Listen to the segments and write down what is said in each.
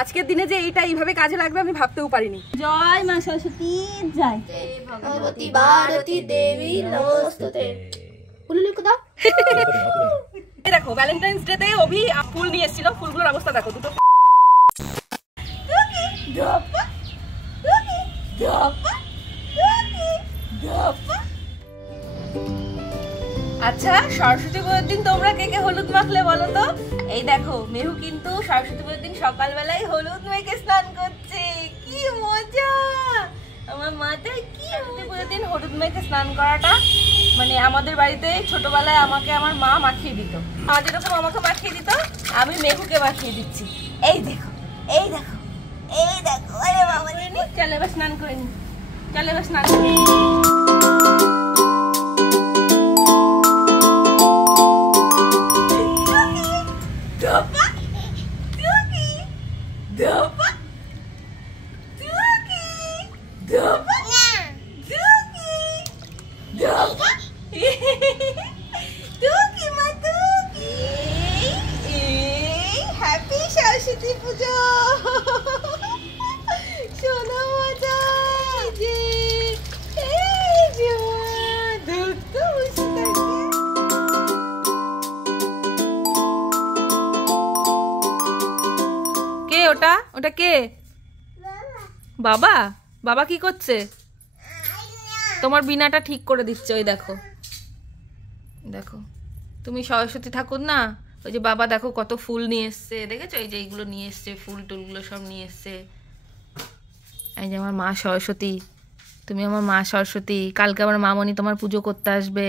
আজকের দিনে যে এইটা এইভাবে কাজে লাগবে আমি ভাবতেও পারিনি। জয় মা সরস্বতী জয়। ভগবতী ভারতী দেবী নমস্তুতে। ফুলগুলো দাও। এই দেখো ভ্যালেন্টাইন্স ডে তে অভি ফুল নিয়ে এসেছিল, ফুলগুলোর অবস্থা দেখো। দুটো আচ্ছা, সরস্বতী পুজোর দিন তোমরা কে কে হলুদ মাখলে বলো তো? এই দেখো মেহু কিন্তু সরস্বতী পুজোর দিন সকালবেলায় হলুদ মেখে স্নান করছে। কি মজা! আমার মাথায় কি সরস্বতী পুজোর দিন হলুদ মেখে স্নান করাটা মানে আমাদের বাড়িতে ছোটবেলায় আমাকে আমার মা মাখিয়ে দিত। মা যেরকম আমাকে মাখিয়ে দিত আমি মেহুকে মাখিয়ে দিচ্ছি। এই দেখো, এই দেখো, এই দেখো। আরে বাবা রে, চল এবার স্নান করে নি, চল এবার স্নান করে নি। হ্যাপি সরস্বতী পুজো। সোনা মজা যে এই যে দুঃখ কে ওটা? ওটা কে? বাবা। বাবা কি করছে? তোমার বিনাটা ঠিক করে দিচ্ছে। ওই দেখো, দেখো তুমি সরস্বতী ঠাকুর না, ওই যে বাবা দেখো কত ফুল নিয়ে এসছে, দেখেছো? এই যে এইগুলো নিয়ে এসছে, ফুল টুলগুলো সব নিয়ে এসছে। এই যে আমার মা সরস্বতী, তুমি আমার মা সরস্বতী। কালকে আমার মামনি তোমার পুজো করতে আসবে।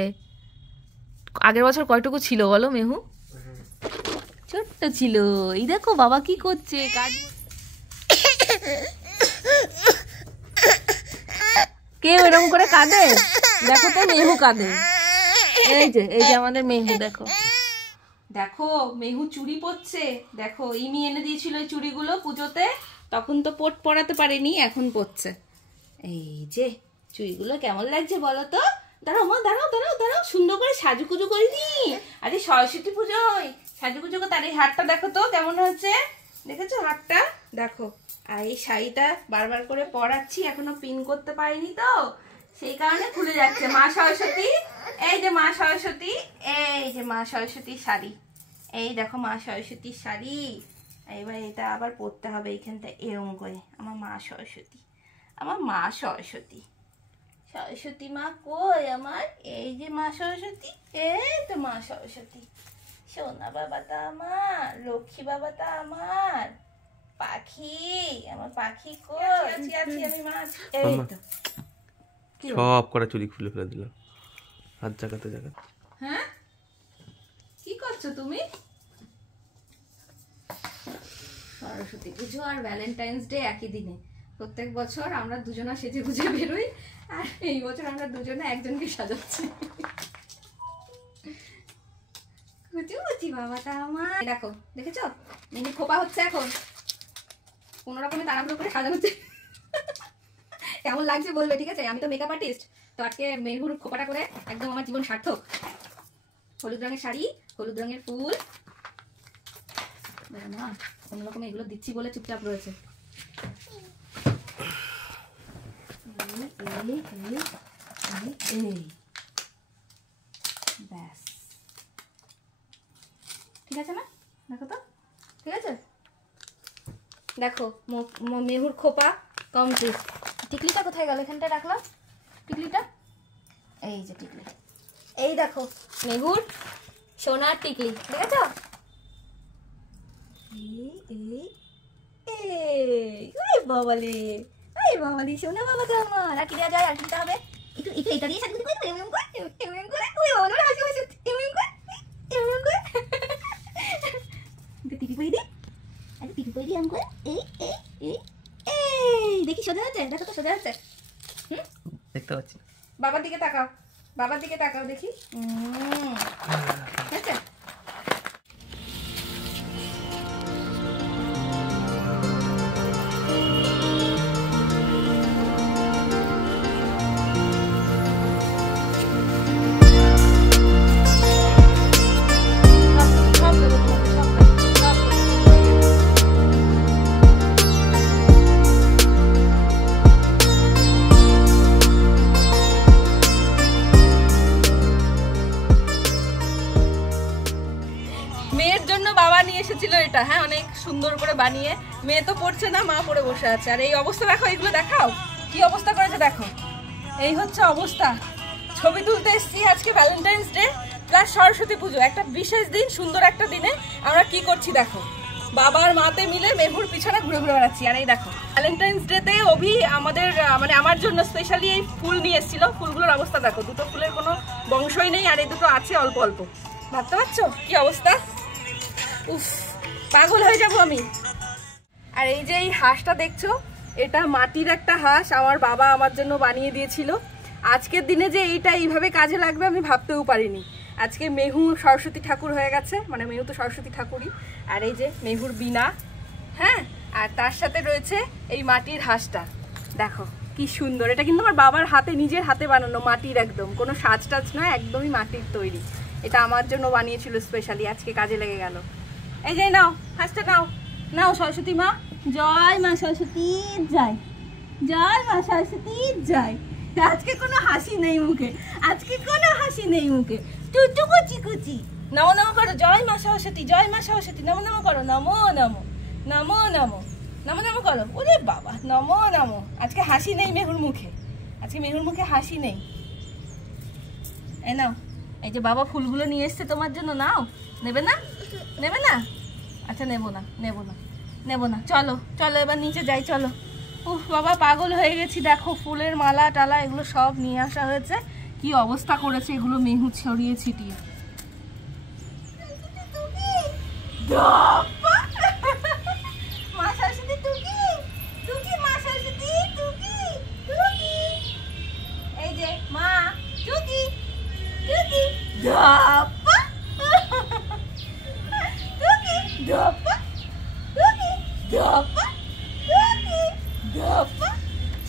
আগের বছর কয়টুকু ছিল বলো মেহু? ছোট্ট ছিল। এই দেখো বাবা কি করছে, কে এরকম করে কাঁদে? দেখো তো মেহু কাঁদে। এই যে আমাদের মেহু, দেখো দেখো মেহু চুড়ি পরছে। দেখো ইমি এনে দিয়েছিল এই চুড়িগুলো পুজোতে, তখন তো পরাতে পারেনি, এখন পরছে। এই যে চুড়িগুলো কেমন লাগছে বলো তো? দাঁড়াও মা, দাঁড়াও দাঁড়াও দাঁড়াও, সুন্দর করে সাজুকুজু করে নি। আরে সরস্বতী পুজোয় সাজুকুজু করে। তার এই হাতটা দেখো তো কেমন হচ্ছে, দেখেছো হাতটা? দেখো। আর এই শাড়িটা বারবার করে পরাচ্ছি, এখনো পিন করতে পারিনি তো, সেই কারণে খুলে যাচ্ছে। মা সরস্বতী, এই যে মা সরস্বতী, এই যে মা সরস্বতীর শাড়ি। এই দেখো মা সরস্বতীর শাড়ি। এবার এটা আবার পরতে হবে এইখানটা এরম করে। আমার মা সরস্বতী, আমার মা সরস্বতী। সরস্বতী মা কই আমার? এই যে মা সরস্বতী, এই তো মা সরস্বতী। সোনা বাবাটা আমার, লক্ষ্মী বাবাটা আমার, পাখি আমার পাখি কই? আছি আছি আমি মা আছি। এই তো সব করা চুরি খুলে ফেলে দিলাম হাত জাগাতে জাগাতে। হ্যাঁ কি করছো তুমি? সরস্বতী পুজো আর ভ্যালেন্টাইন্স ডে একই দিনে। প্রত্যেক বছর আমরা দুজনা সেজে গুজে বেরোই, আর এই বছর আমরা দুজনে একজনকে সাজাচ্ছি। কুচি কুচি বাবাটা আমার। দেখো দেখেছো মেহেদি খোপা হচ্ছে এখন, কোনো রকমে তাড়াহুড়ো করে সাজানো হচ্ছে। কেমন লাগছে বলবে, ঠিক আছে? আমি তো মেকআপ আর্টিস্ট, তো আজকে মেহুর খোপাটা করে একদম আমার জীবন সার্থক। হলুদ রঙের শাড়ি, হলুদ রঙের ফুল। মা কোনো রকম এগুলো দিচ্ছি বলে চুপচাপ রয়েছে। ব্যাস ঠিক আছে না? দেখো তো ঠিক আছে। দেখো মেহুর খোপা কমপ্লিট। টিকলিটা কোথায় গেল? এখানটা রাখলাম টিকলিটা। এই যে টিকলি, এই দেখো মেহুর সোনার টিকলি, দেখেছো? বাবালি, এই বাবালি সোনা বাবাটা আমার। আর কি দেওয়া যায়? আর কিনতে হবে একটু একটু এটা দিয়ে সাথে করে এমএম করে এমএম করে। ওই বাবা হাসি হাসি এমএম করে এমএম করে। টিপি করে দি, আরে টিপি করে দি এমএম করে। এই এই এই এই দেখি সোজা হচ্ছে? দেখো তো সোজা হচ্ছে? দেখতে পাচ্ছি। বাবার দিকে তাকাও, বাবার দিকে তাকাও দেখি। ঠিক আছে। হাঁসটা, হ্যাঁ অনেক সুন্দর করে বানিয়ে। মেয়ে তো পড়ছে না, মা পড়ে বসে আছে। আর এই অবস্থা দেখো, এইগুলো দেখাও কি অবস্থা করেছে দেখো। এই হচ্ছে অবস্থা। ছবি তুলতে এসেছি আজকে ভ্যালেন্টাইন্স ডে প্লাস সরস্বতী পুজো, একটা বিশেষ দিন, সুন্দর একটা দিনে আমরা কি করছি দেখো। বাবার মাতে মিলে মেহুর পিছনে ঘুরে ঘুরে বেড়াচ্ছি। আর এই দেখো ভ্যালেন্টাইন্স ডেতে অভি আমাদের মানে আমার জন্য স্পেশালি এই ফুল নিয়ে এসেছিল। ফুলগুলোর অবস্থা দেখো, দুটো ফুলের কোনো বংশই নেই, আর এই দুটো আছে অল্প অল্প। ভাবতে পারছো কি অবস্থা? উফ, পাগল হয়ে যাবো আমি। আর এই যে এই হাঁসটা দেখছো, এটা মাটির একটা হাঁস, আমার বাবা আমার জন্য বানিয়ে দিয়েছিল। আজকের দিনে যে এইটা এইভাবে কাজে লাগবে আমি ভাবতেও পারিনি। আজকে মেহু সরস্বতী ঠাকুর হয়ে গেছে, মানে মেহু তো সরস্বতী ঠাকুরই। আর এই যে মেহুর বিনা, হ্যাঁ, আর তার সাথে রয়েছে এই মাটির হাঁসটা। দেখো কি সুন্দর। এটা কিন্তু আমার বাবার হাতে, নিজের হাতে বানানো, মাটির একদম, কোনো সাজ টাজ নয়, একদমই মাটির তৈরি। এটা আমার জন্য বানিয়েছিল স্পেশালি, আজকে কাজে লেগে গেল। এই যে নাও হাঁসটা, নাও নাও সরস্বতী মা, জয় মা সরস্বতী জয়, জয় মা সরস্বতী জয়। আজকে কোনো হাসি নেই মুখে, আজকে কোনো হাসি নেই মুখে, টুটু কুচি কুচি। নমো নমো করো, জয় মা সরস্বতী, জয় মা সরস্বতী, নমো নমো করো, নমো নমো, নমো নমো, নমো নমো করো। ওরে বাবা, নমো নমো। আজকে হাসি নেই মেহুর মুখে, আজকে মেহুর মুখে হাসি নেই। এই নাও, এই যে বাবা ফুলগুলো নিয়ে এসছে তোমার জন্য, নাও। নেবে না? নেবে না? আচ্ছা নেবো না, নেবো না, নেবো না। চলো চলো এবার নিচে যাই, চলো। উফ বাবা, পাগল হয়ে গেছি। দেখো ফুলের মালা টালা এগুলো সব নিয়ে আসা হয়েছে। কি অবস্থা করেছে এগুলো মেহু ছড়িয়ে ছিটিয়ে। এই যে মা টুকি, টুকি ধপা, টুকি ধপা, টুকি ধপা, টুকি ধপা।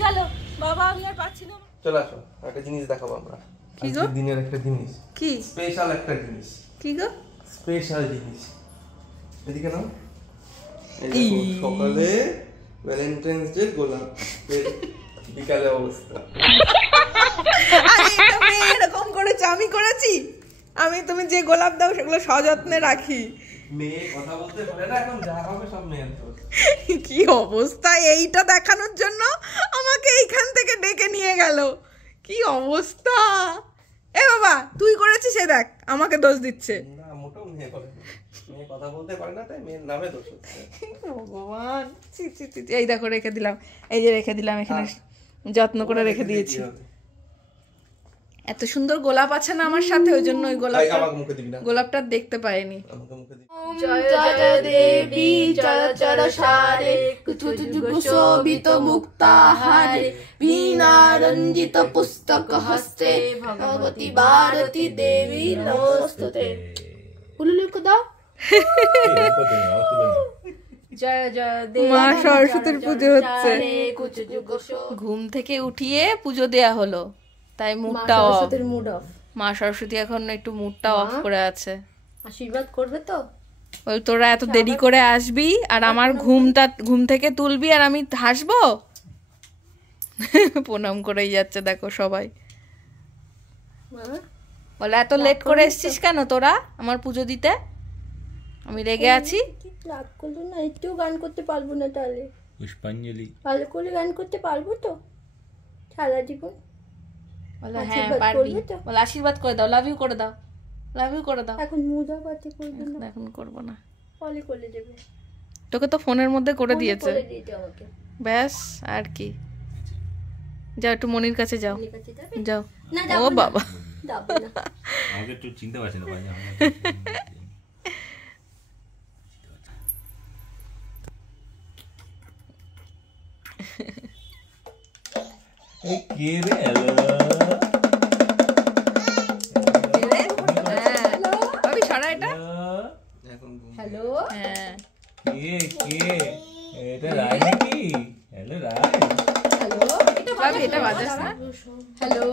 চলো বাবা, আমি আর পাচ্ছি না। চলে আসো, একটা জিনিস দেখাবো আমরা। কি গো? আজকের দিনের একটা জিনিস, কি স্পেশাল একটা জিনিস। কি গো? স্পেশাল জিনিস। এদিকে নাও। এই দেখো, সকালে ভ্যালেন্টাইন্স ডে গোলাপ, বিকালে অবস্থা। এরকম করেছে, আমি করেছি? আমি, তুমি যে গোলাপ দাও সেগুলো সযত্নে রাখি। মেয়ে কথা বলতে পারে না, এখন যা হবে সব মেয়ের দোষ। কি অবস্থা! এইটা দেখানোর জন্য আমাকে এইখান থেকে ডেকে নিয়ে গেল। কি অবস্থা! এ বাবা, তুই করেছিস, এ দেখ আমাকে দোষ দিচ্ছে। না, মোটেও মেয়ে করে না। মেয়ে কথা বলতে পারে না, তাই মেয়ের নামে দোষ হচ্ছে। ভগবান, ছি ছি ছি। এই দেখো রেখে দিলাম, এই যে রেখে দিলাম এখানে, যত্ন করে রেখে দিয়েছি। এত সুন্দর গোলাপ আছে না আমার সাথে, ওই জন্য ওই গোলাপটা দেখতে পাইনি। জয় জয় দেবী চরাচর সারে, কুচুকুশোভিত মুক্তাহারে, বীণা রঞ্জিত পুস্তক হস্তে, ভগবতী ভারতী দেবী নমস্তুতে। উলুলুকু দাও। জয় জয় দেবী, মা সরস্বতীর পুজো হচ্ছে। কুচুকুশো। ঘুম থেকে উঠিয়ে পুজো দেয়া হলো, তাই মুডটা অফ। Mood of. মা সরস্বতী এখন একটু মুডটা অফ করে আছে। আশীর্বাদ করবে তো? ওই তোরা এত দেরি করে আসবি আর আমার ঘুম থেকে তুলবি আর আমি হাসবো? প্রণাম করেই যাচ্ছে দেখো সবাই। বলে এত লেট করে এসছিস কেন তোরা আমার পুজো দিতে? আমি রেগে আছি। রাগ করলো না, একটু গান করতে পারবো না তাহলে? পুষ্পাঞ্জলি ভালো করে গান করতে পারবো তো সারা জীবন? বলে হ্যাঁ পারবি। বলে আশীর্বাদ করে দাও, লাভ ইউ করে দাও, লাভ ইউ করে দাও। এখন মুদা পাতে করবে না, এখন করবো না। কলে করে দেবে। তোকে তো ফোনের মধ্যে করে দিয়েছে, করে দিতে আমাকে। ব্যাস আর কি। যাও একটু মনির কাছে যাও, মনির কাছে যাবে? যাও। না ও বাবা, যাবো না। আমাকে একটু চিনতে পারছি না ভাই। এই কে রে? ভাবি সরা এটা। হ্যালো, হ্যাঁ কে কে? এটা রায় নাকি? হ্যালো রায়। হ্যালো, ভাবি এটা বাজাস না। হ্যালো,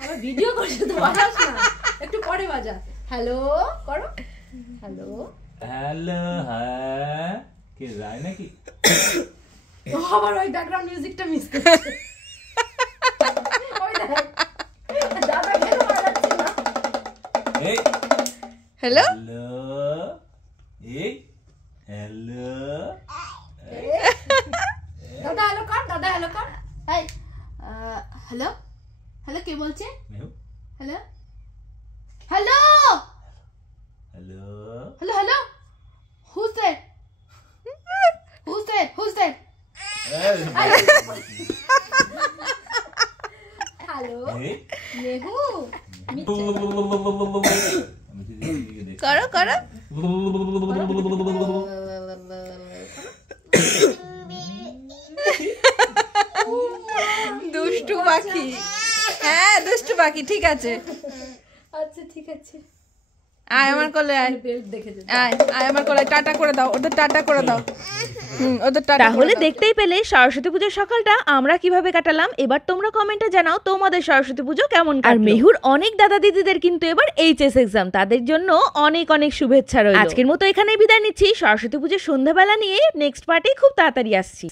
আমার ভিডিও করছে তো, বাজাস না, একটু পরে বাজা। হ্যালো করো, হ্যালো হ্যালো, হ্যাঁ কে রায় নাকি? আবার ওই ব্যাকগ্রাউন্ড মিউজিকটা মিস করছে। ওই দেখ, দাদা কেন বাজাচ্ছে না? এই হ্যালো, হ্যালো, এই হ্যালো কর। এই হ্যালো হ্যালো, কে বলছে? Hello hello hello hello hello, who's there? Who's there? Who's there? Hello মেহু, করো করো। দুষ্টু পাখি, হ্যাঁ দুষ্টু পাখি, ঠিক আছে। আচ্ছা ঠিক আছে, আয় আমার কোলে আয়, বেল্ট দেখে যে আয় আয় আমার কোলে, টাটা করে দাও ওদের, টাটা করে দাও। ওদের টাটা। তাহলে দেখতেই পেলে সরস্বতী পুজোর সকালটা আমরা কিভাবে কাটালাম। এবার তোমরা কমেন্টে জানাও তোমাদের সরস্বতী পুজো কেমন কাটলো। আর মেহুর অনেক দাদা দিদিদের কিন্তু এবার এইচএস এক্সাম, তাদের জন্য অনেক অনেক শুভেচ্ছা রইল। আজকের মতো এখানেই বিদায় নিচ্ছি। সরস্বতী পুজোর সন্ধ্যাবেলা নিয়ে নেক্সট পার্টি খুব তাড়াতাড়ি আসছি।